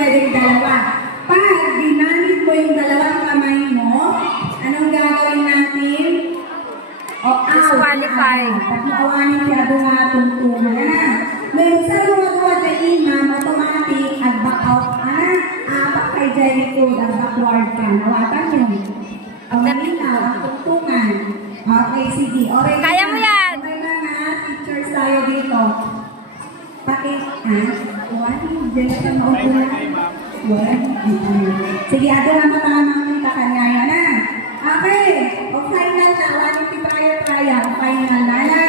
pwedeng dalawa. Pag ginamit mo yung dalawang kamay mo, anong gagawin natin? O, Disqualify. Pag maawanin siya doon nga tungtungan na. Ngayon sa mga duwa na imam, automatic, back out ka na. Back kay Jericho, backward ka. Nawatan yun. Ang malinaw, ang tungtungan. Okay, sige. Okay, Kaya mo yan. Okay na na, teachers tayo dito. Pati, diyan ka maupo na. Sige, ato na matamang kita kanya yan na. Okay, o final na, walang kaya, final na na.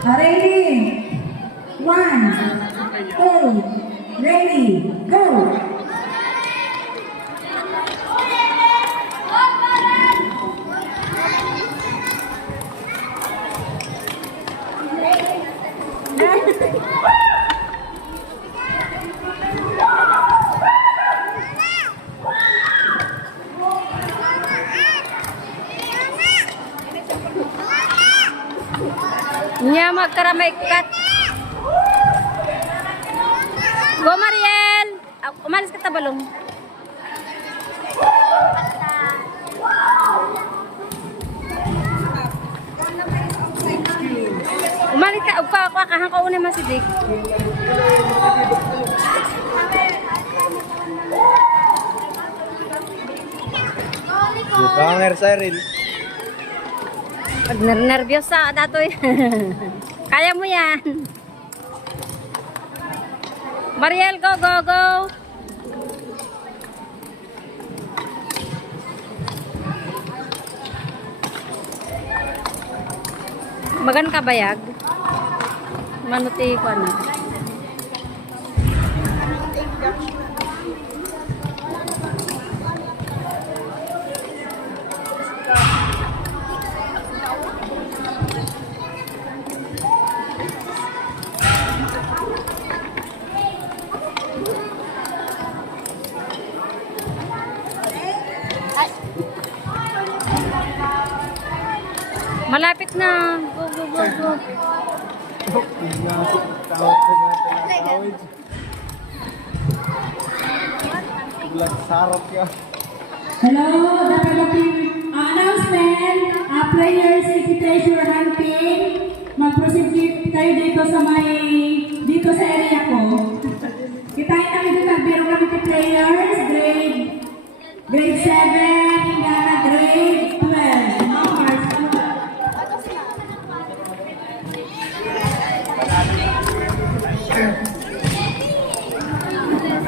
Ready? 1, 2, ready, go! Nya magkaramay kat. Go Mariel. Umalis ka tabalong. Umalis ka ugpa ako kahang kauna man si Dick. Kanger Cyril. Pag nervyos sa datoy. Kaya mo yan. Mariel, go, go, go. Magan ka bayag? Manuti ko na. Malapit na. Go, go, go, go. Sarap ka. Hello, developing announcement. Players, if treasure hunting, mag-proceed tayo dito sa dito sa area ko. Kitain kami dito, nagbiro kami players, grade 7,